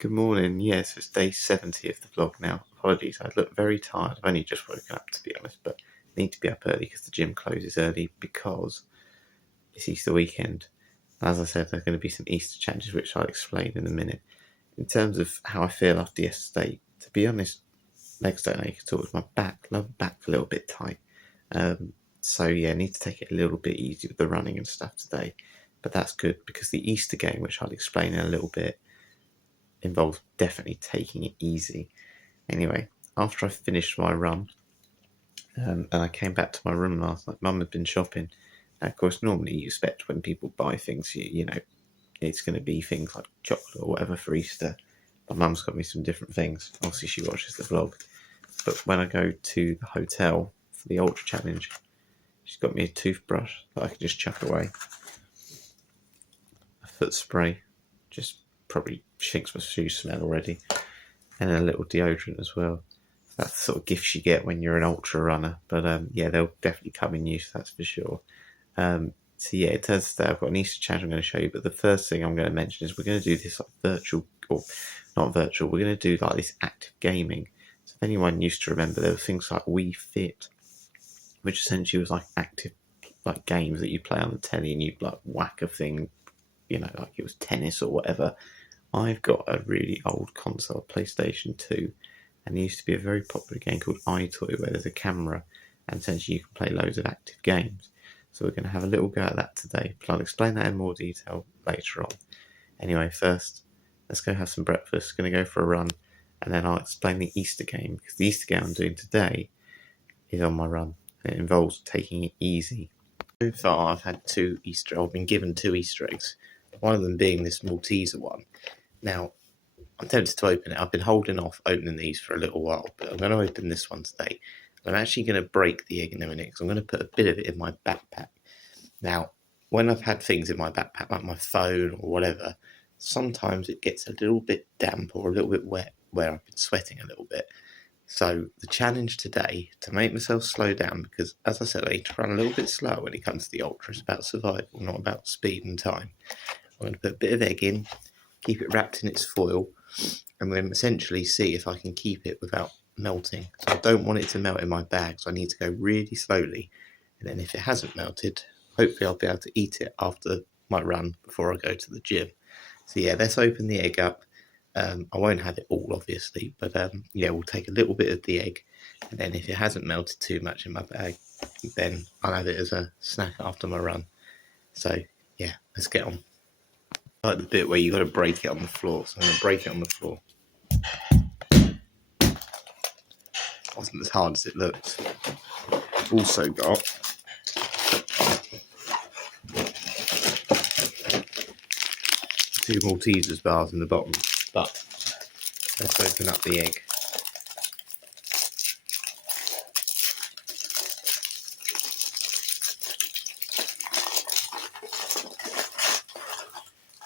Good morning. Yes, it's day 70 of the vlog now. Apologies, I look very tired. I've only just woken up, to be honest, but I need to be up early because the gym closes early because it's Easter weekend. As I said, there are going to be some Easter challenges, which I'll explain in a minute. In terms of how I feel after yesterday, to be honest, legs don't ache at all. With my back, lower back's a little bit tight. So yeah, I need to take it a little bit easy with the running and stuff today. But that's good because the Easter game, which I'll explain in a little bit, involves definitely taking it easy. Anyway, after I finished my run, and I came back to my room last night, Mum had been shopping. Now, of course, normally you expect when people buy things, you know, it's going to be things like chocolate or whatever for Easter. My mum's got me some different things. Obviously, she watches the vlog. But when I go to the hotel for the Ultra Challenge, she's got me a toothbrush that I can just chuck away, a foot spray, just probably thinks my shoes smell already, and a little deodorant as well. That's the sort of gifts you get when you're an ultra runner. But yeah, they'll definitely come in use, that's for sure. So yeah, it turns out I've got an Easter challenge I'm going to show you. But the first thing I'm going to mention is we're going to do this like virtual, or not virtual, we're going to do like this active gaming. So if anyone used to remember, there were things like Wii Fit, which essentially was like active like games that you play on the telly and you'd like whack a thing, you know, like it was tennis or whatever. I've got a really old console, PlayStation 2, and there used to be a very popular game called Eyetoy where there's a camera and essentially you can play loads of active games. So we're going to have a little go at that today, but I'll explain that in more detail later on. Anyway, first, let's go have some breakfast. Going to go for a run, and then I'll explain the Easter game, because the Easter game I'm doing today is on my run. It involves taking it easy. So far, I've been given two Easter eggs, one of them being this Malteser one. Now, I'm tempted to open it. I've been holding off opening these for a little while, but I'm going to open this one today. I'm actually going to break the egg in a minute because I'm going to put a bit of it in my backpack. Now, when I've had things in my backpack, like my phone or whatever, sometimes it gets a little bit damp or a little bit wet where I've been sweating a little bit. So the challenge today, to make myself slow down, because as I said, I need to run a little bit slow when it comes to the ultra. It's about survival, not about speed and time. I'm going to put a bit of egg in, keep it wrapped in its foil, and then essentially see if I can keep it without melting. So I don't want it to melt in my bag, so I need to go really slowly, and then if it hasn't melted, hopefully I'll be able to eat it after my run before I go to the gym. So yeah, let's open the egg up. I won't have it all, obviously, but yeah, we'll take a little bit of the egg, and then if it hasn't melted too much in my bag, then I'll have it as a snack after my run. So yeah, let's get on. I like the bit where you got to break it on the floor, so I'm going to break it on the floor. Wasn't as hard as it looked. Also got two Maltesers bars in the bottom, but let's open up the egg.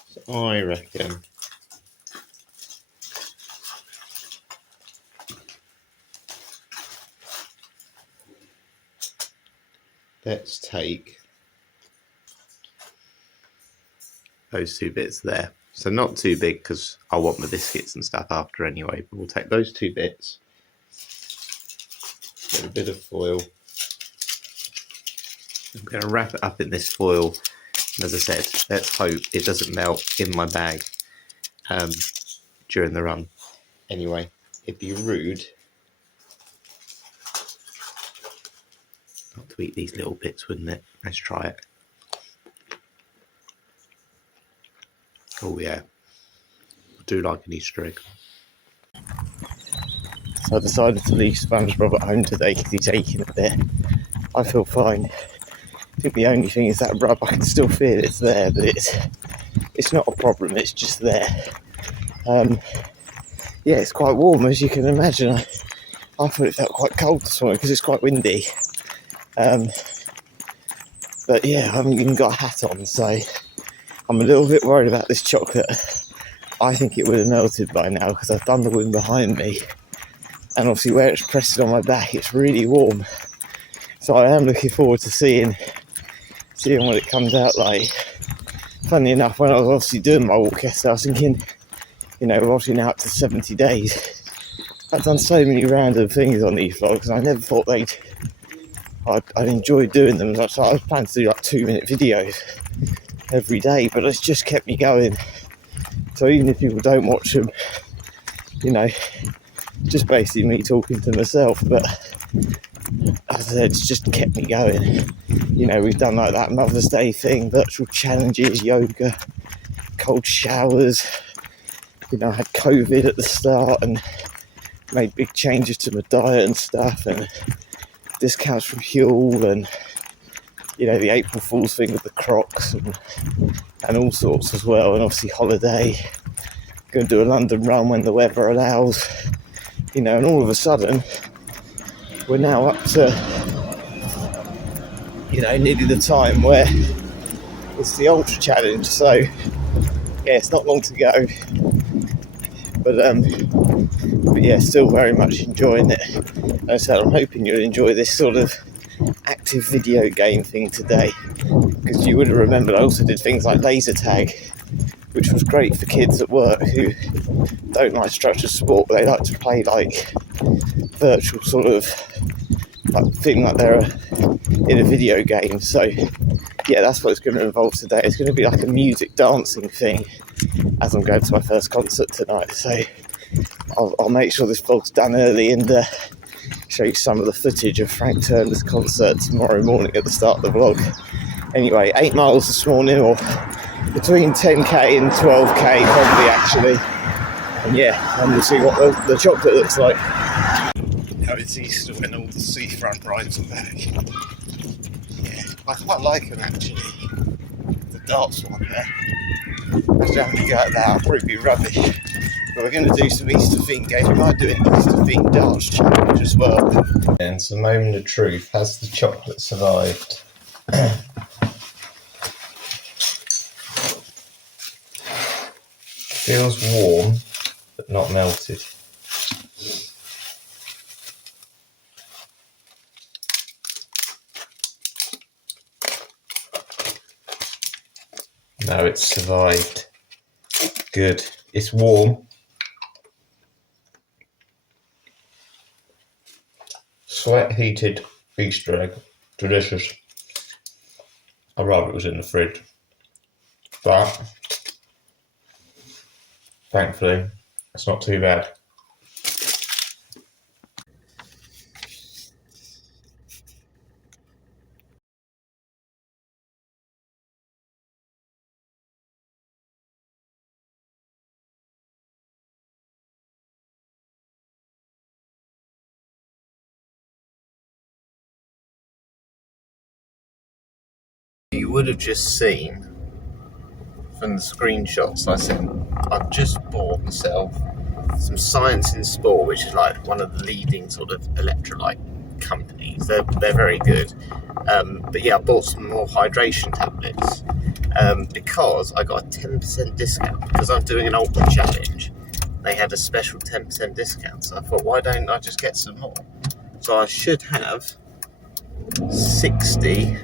So I reckon let's take those two bits there. So not too big because I want my biscuits and stuff after anyway, but we'll take those two bits, get a bit of foil. I'm going to wrap it up in this foil, and as I said, let's hope it doesn't melt in my bag during the run. Anyway, it'd be rude not to eat these little bits, wouldn't it? Let's try it. Oh yeah, I do like an Easter egg. So I decided to leave SpongeBob at home today because he's aching a bit. I feel fine. I think the only thing is that rub, I can still feel it's there, but it's not a problem, it's just there. Yeah, it's quite warm, as you can imagine. I thought it felt quite cold this morning because it's quite windy. But yeah, I haven't even got a hat on, so I'm a little bit worried about this chocolate. I think it would have melted by now because I've done the wind behind me, and obviously where it's pressed on my back, it's really warm. So I am looking forward to seeing what it comes out like. Funny enough, when I was obviously doing my walk yesterday, I was thinking you know, we're obviously now up to 70 days. I've done so many random things on these vlogs, and I never thought I'd enjoy doing them. So I was planning to do like 2-minute videos every day, but it's just kept me going. So even if people don't watch them, you know, just basically me talking to myself, but as I said, it's just kept me going. You know, we've done like that Mother's Day thing, virtual challenges, yoga, cold showers. You know, I had COVID at the start and made big changes to my diet and stuff, and discounts from Huel, and you know, the April Fool's thing with the Crocs and all sorts as well, and obviously holiday, going to do a London run when the weather allows, you know, and all of a sudden we're now up to, you know, nearly the time where it's the Ultra Challenge. So yeah, it's not long to go, but yeah, still very much enjoying it. As I said, I'm hoping you'll enjoy this sort of active video game thing today, because you would have remembered I also did things like laser tag, which was great for kids at work who don't like structured sport, but they like to play like virtual sort of like feeling like they're in a video game. So yeah, that's what it's going to involve today. It's going to be like a music dancing thing as I'm going to my first concert tonight. So I'll make sure this vlog's done early and show you some of the footage of Frank Turner's concert tomorrow morning at the start of the vlog. Anyway, 8 miles this morning, or between 10k and 12k probably actually. And yeah, and we'll see what the chocolate looks like. Now it's Easter when all the seafront rides are back. Yeah, I quite like them actually. The darts one there. Actually, having to go at that, I'll probably be rubbish. But we're going to do some Easter themed games. We might do an Easter themed darts challenge as well. And so, moment of truth: has the chocolate survived? Feels warm, but not melted. No, it's survived. Good. It's warm. Sweat heated Easter egg. Delicious. I'd rather it was in the fridge. But thankfully, it's not too bad. You would have just seen from the screenshots I sent, I've just bought myself some Science in Sport, which is like one of the leading sort of electrolyte companies. They're very good. But yeah, I bought some more hydration tablets because I got a 10% discount because I'm doing an Ultra Challenge. They had a special 10% discount, so I thought, why don't I just get some more? So I should have 60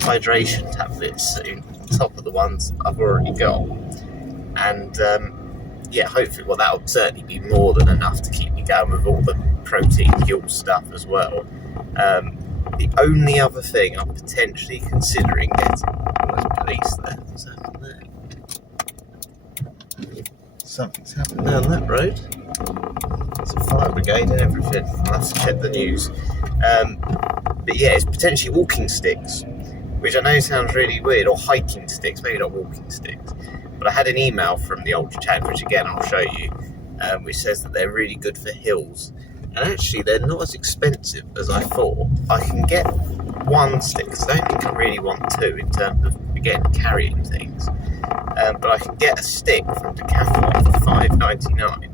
hydration tablets soon, on top of the ones I've already got. And yeah, hopefully, well, that'll certainly be more than enough to keep me going with all the protein fuel stuff as well. The only other thing I'm potentially considering getting, there's police there. What's happened there? Something's happened down that road. There's a fire brigade and everything. I'll have to check the news. But yeah, it's potentially walking sticks, which I know sounds really weird, or hiking sticks, maybe not walking sticks. But I had an email from the Ultra Challenge, which again I'll show you, which says that they're really good for hills. And actually they're not as expensive as I thought. I can get one stick, because I don't think I really want two in terms of, again, carrying things. But I can get a stick from Decathlon for $5.99.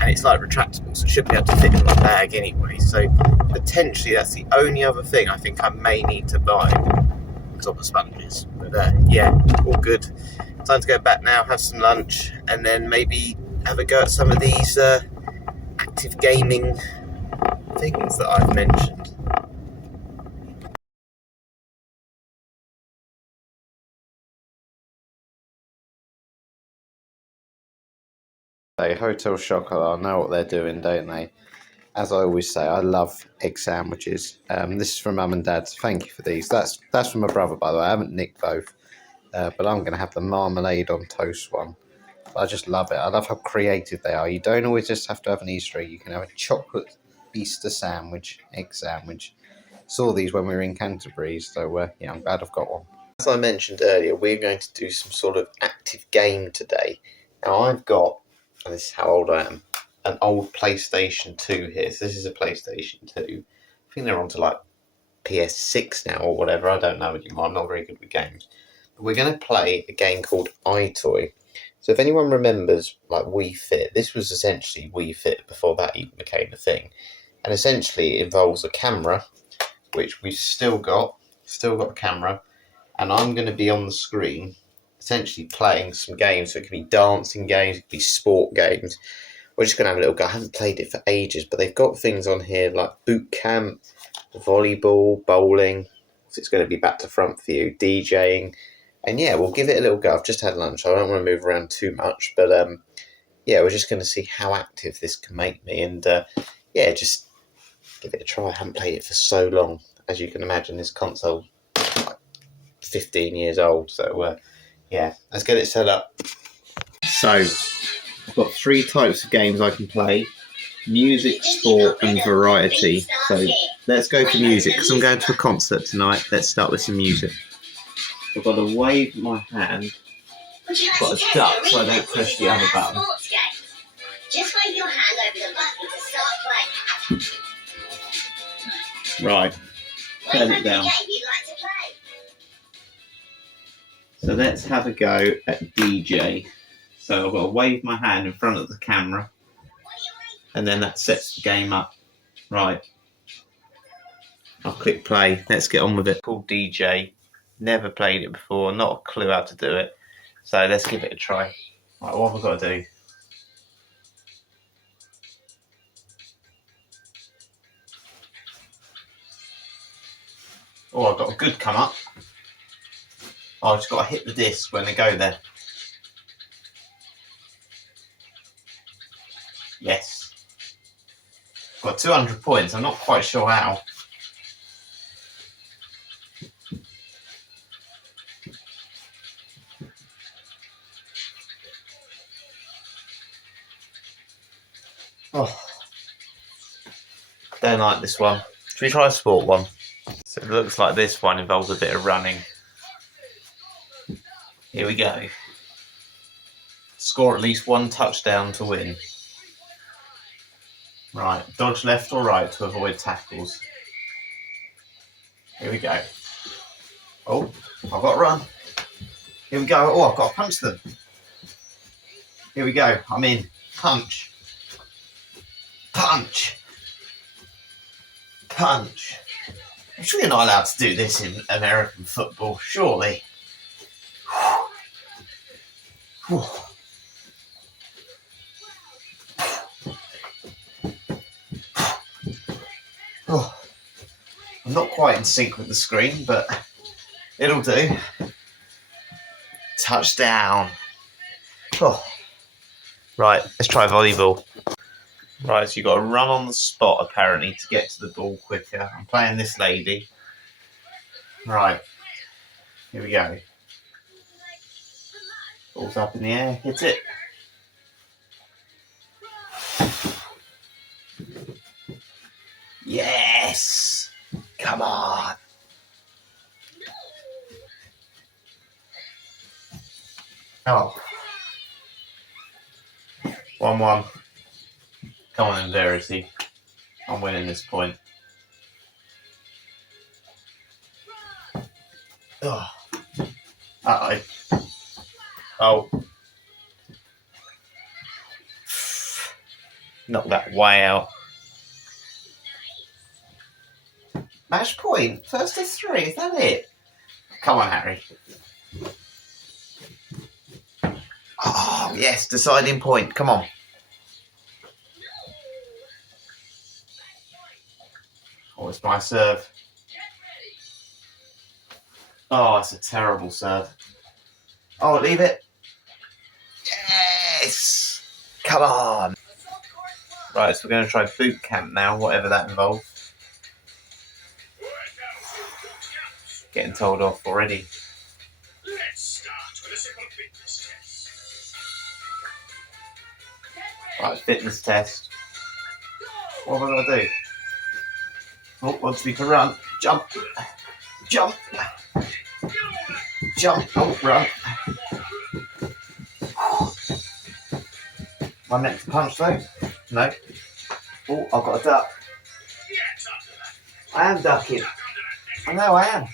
And it's like retractable, so it should be able to fit in my bag anyway. So potentially that's the only other thing I think I may need to buy on top of sponges. But yeah, all good. Time to go back now, have some lunch, and then maybe have a go at some of these active gaming things that I've mentioned. Hey, Hotel Chocolat, I know what they're doing, don't they? As I always say, I love egg sandwiches. This is from Mum and Dad's. Thank you for these. That's from my brother, by the way. I haven't nicked both, but I'm going to have the marmalade on toast one. I just love it. I love how creative they are. You don't always just have to have an Easter egg. You can have a chocolate Easter sandwich, egg sandwich. Saw these when we were in Canterbury, so yeah, I'm glad I've got one. As I mentioned earlier, we're going to do some sort of active game today. Now I've got, and this is how old I am, an old PlayStation 2 here. So this is a PlayStation 2. I think they're on to like PS6 now or whatever. I don't know anymore. I'm not very good with games. But we're going to play a game called Eyetoy. So if anyone remembers like Wii Fit, this was essentially Wii Fit before that even became a thing. And essentially it involves a camera, which we've still got a camera, and I'm going to be on the screen essentially playing some games. So it could be dancing games, it could be sport games. We're just going to have a little go. I haven't played it for ages, but they've got things on here like boot camp, volleyball, bowling. So it's going to be back to front view, DJing. And yeah, we'll give it a little go. I've just had lunch, so I don't want to move around too much. But yeah, we're just going to see how active this can make me. And yeah, just give it a try. I haven't played it for so long. As you can imagine, this console like 15 years old. So yeah, let's get it set up. So I've got 3 types of games I can play: music, sport, and variety. So let's go for music because I'm going to a concert tonight. Let's start with some music. I've got to wave my hand. I've got to duck so I don't press the other button. Just wave your hand over the button to start playing. Right. Turn it down. So let's have a go at DJ. So I've got to wave my hand in front of the camera, and then that sets the game up. Right. I'll click play. Let's get on with it. Called DJ. Never played it before. Not a clue how to do it. So let's give it a try. Right, what have I got to do? Oh, I've got a good come up. Oh, I've just got to hit the disc when they go there. Yes. Got 200 points. I'm not quite sure how. Oh, don't like this one. Should we try a sport one? So it looks like this one involves a bit of running. Here we go. Score at least 1 touchdown to win. Right, dodge left or right to avoid tackles. Here we go. Oh, I've got to run. Here we go. Oh, I've got to punch them. Here we go. I'm in. Punch. Punch. Punch. Surely you're not allowed to do this in American football, surely. Oh, I'm not quite in sync with the screen, but it'll do. Touchdown. Oh. Right, let's try volleyball. Right, so you've got to run on the spot, apparently, to get to the ball quicker. I'm playing this lady. Right, here we go. Ball's up in the air, hit it. Yes! Come on! Oh. 1-1. Come on, Verity. I'm winning this point. Oh. Uh-oh. Oh. Knock that way out. Match point. First of 3. Is that it? Come on, Harry. Oh, yes. Deciding point. Come on. Oh, it's my serve. Oh, it's a terrible serve. Oh, leave it. Yes. Come on! Right, so we're going to try boot camp now, whatever that involves. Getting told off already. Let's start with a simple fitness test. Right, fitness test. What have I got to do? Oh, wants me to run. Jump. Jump. Jump. Oh, run. My next punch though? No. Oh, I've got a duck. I am ducking. I know I am.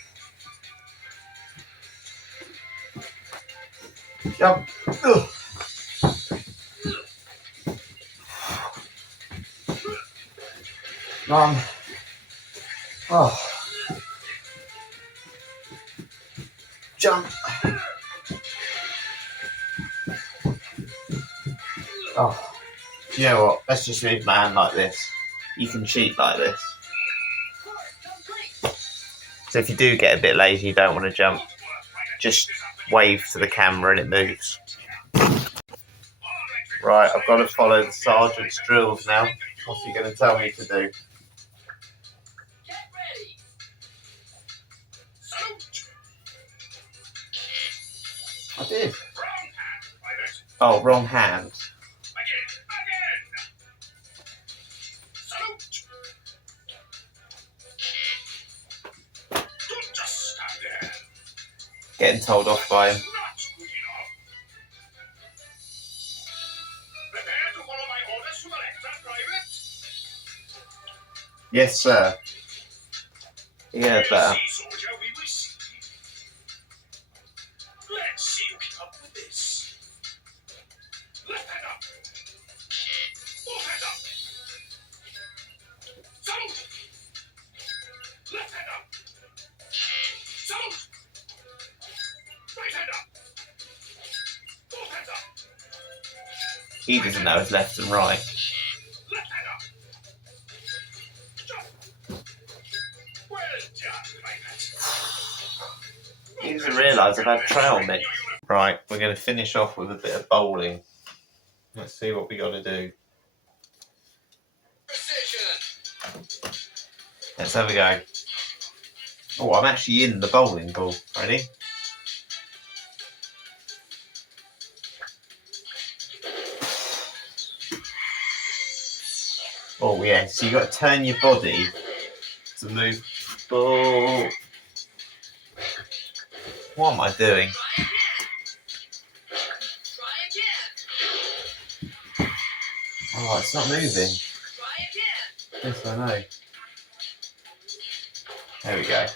Jump. Ugh. Run. Oh. Jump. Oh. You know what? Let's just move my hand like this. You can cheat like this. So if you do get a bit lazy, you don't want to jump, just wave to the camera and it moves. Right, I've got to follow the sergeant's drills now. What's he going to tell me to do? I did. Oh, wrong hand. Getting told off by him. Yes, sir. He heard that. Let's see you keep up with this. Left hand up. Both hands up. Salute. Left hand up. Salute. Right hand up. Both hands up. He doesn't know his left and right. Left hand up. Jump. Well done, my pet. He doesn't realise I've had trail mix. Right, we're going to finish off with a bit of bowling. Let's see what we got to do. Let's have a go. Oh, I'm actually in the bowling ball. Ready? Oh yeah, so you got to turn your body to move the ball. What am I doing? Oh, it's not moving. Yes, I know. There we go.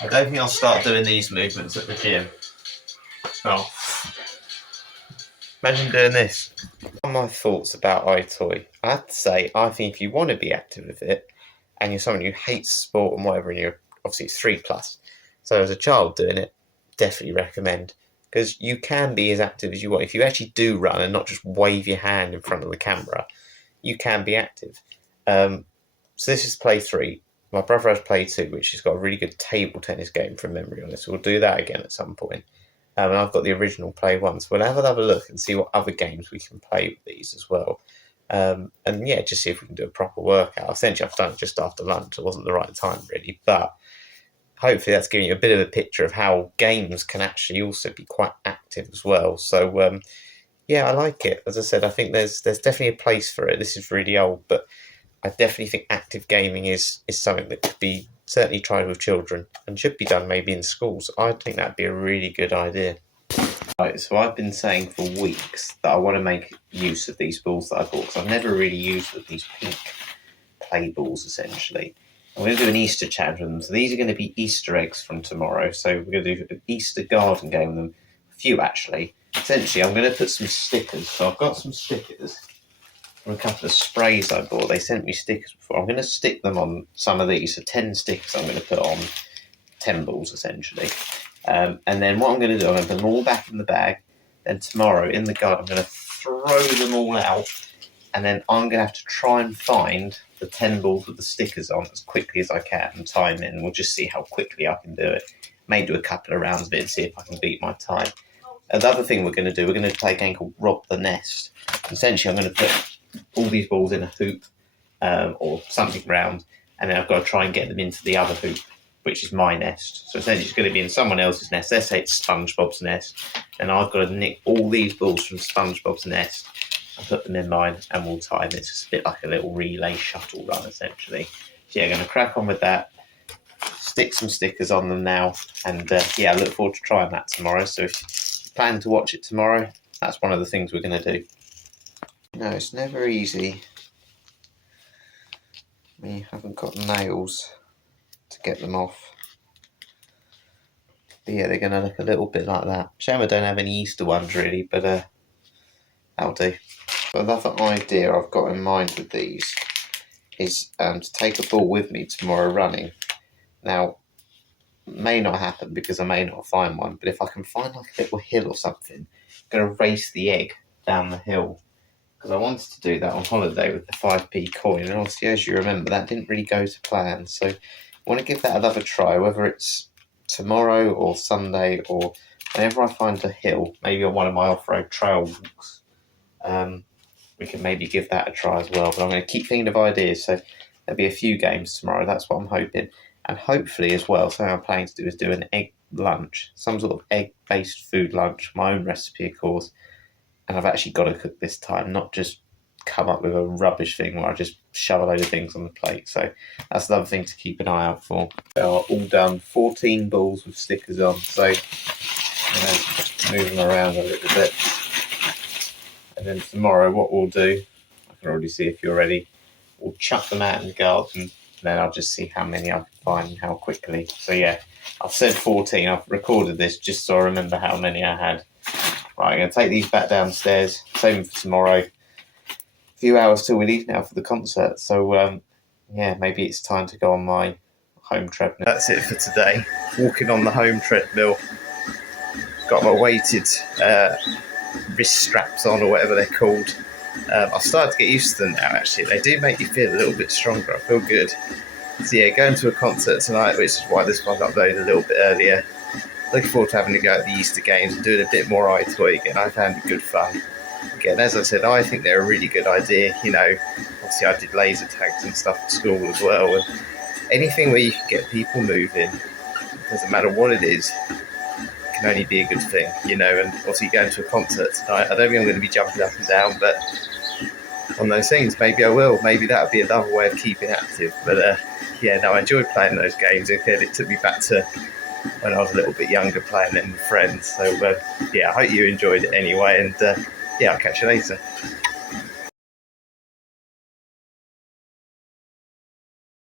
I don't think I'll start doing these movements at the gym. Oh. Imagine doing this. What are my thoughts about Eyetoy? I have to say, I think if you want to be active with it, and you're someone who hates sport and whatever, and you're obviously it's 3+. So as a child doing it, definitely recommend. Because you can be as active as you want. If you actually do run and not just wave your hand in front of the camera, you can be active. So this is play 3. My brother has play 2, which has got a really good table tennis game from memory on it. So we'll do that again at some point. And I've got the original play 1. So we'll have a look and see what other games we can play with these as well. And yeah, just see if we can do a proper workout. Essentially, I've done it just after lunch. It wasn't the right time, really. But hopefully that's giving you a bit of a picture of how games can actually also be quite active as well. So, yeah, I like it. As I said, I think there's definitely a place for it. This is really old, but I definitely think active gaming is something that could be certainly tried with children and should be done maybe in schools. I think that'd be a really good idea. Right, so I've been saying for weeks that I want to make use of these balls that I bought because I've never really used them, these pink play balls essentially. I'm going to do an Easter challenge with them. So these are going to be Easter eggs from tomorrow. So we're going to do an Easter garden game with them. A few actually. Essentially, I'm going to put some stickers. So I've got some stickers from a couple of sprays I bought. They sent me stickers before. I'm going to stick them on some of these. So 10 stickers I'm going to put on 10 balls essentially. And then what I'm going to do, I'm going to put them all back in the bag. Then tomorrow in the garden, I'm going to throw them all out. And then I'm going to have to try and find the 10 balls with the stickers on as quickly as I can and time in. We'll just see how quickly I can do it. may do a couple of rounds of it and see if I can beat my time. And the other thing we're going to do, we're going to play a game called Rob the Nest. Essentially, I'm going to put all these balls in a hoop or something round, and then I've got to try and get them into the other hoop, which is my nest. So essentially, it's going to be in someone else's nest. Let's say it's SpongeBob's nest, and I've got to nick all these balls from SpongeBob's nest and put them in mine, and we'll time it. It's just a bit like a little relay shuttle run, essentially. So yeah, going to crack on with that. Stick some stickers on them now, and yeah, I look forward to trying that tomorrow. So if you plan to watch it tomorrow, that's one of the things we're going to do. No, it's never easy when you haven't got nails to get them off. But yeah, they're going to look a little bit like that. Shame I don't have any Easter ones really, but that'll do. But another idea I've got in mind with these is to take a ball with me tomorrow running. Now, may not happen because I may not find one, but if I can find like a little hill or something, I'm going to race the egg down the hill, because I wanted to do that on holiday with the 5p coin, and obviously, as you remember, that didn't really go to plan. So I want to give that another try, whether it's tomorrow or Sunday, or whenever I find a hill, maybe on one of my off-road trail walks, we can maybe give that a try as well. But I'm going to keep thinking of ideas, so there'll be a few games tomorrow. That's what I'm hoping. And hopefully as well, something I'm planning to do is do an egg lunch, some sort of egg-based food lunch, my own recipe, of course. And I've actually got to cook this time, not just come up with a rubbish thing where I just shove a load of things on the plate. So that's another thing to keep an eye out for. They are all done, 14 balls with stickers on. So move them around a little bit. And then tomorrow what we'll do, I can already see if you're ready, we'll chuck them out in the garden. Then I'll just see how many I can find and how quickly. So yeah, I've said 14. I've recorded this just so I remember how many I had. Right, I'm going to take these back downstairs. Same for tomorrow. A few hours till we leave now for the concert. So yeah, maybe it's time to go on my home treadmill. That's it for today. Walking on the home treadmill. Got my weighted wrist straps on, or whatever they're called. I've started to get used to them now, actually. They do make you feel a little bit stronger. I feel good. So yeah, going to a concert tonight, which is why this one's uploaded a little bit earlier. Looking forward to having a go at the Easter games and doing a bit more Eyetoy again. I found it good fun. Again, as I said, I think they're a really good idea. You know, obviously I did laser tags and stuff at school as well. And anything where you can get people moving, doesn't matter what it is, can only be a good thing, you know. And obviously going to a concert tonight, I don't think I'm going to be jumping up and down, but on those things, maybe I will. Maybe that'll be another way of keeping active. But yeah, no, I enjoyed playing those games. Again, it took me back to when I was a little bit younger, playing them with friends. So yeah, I hope you enjoyed it anyway, and yeah, I'll catch you later.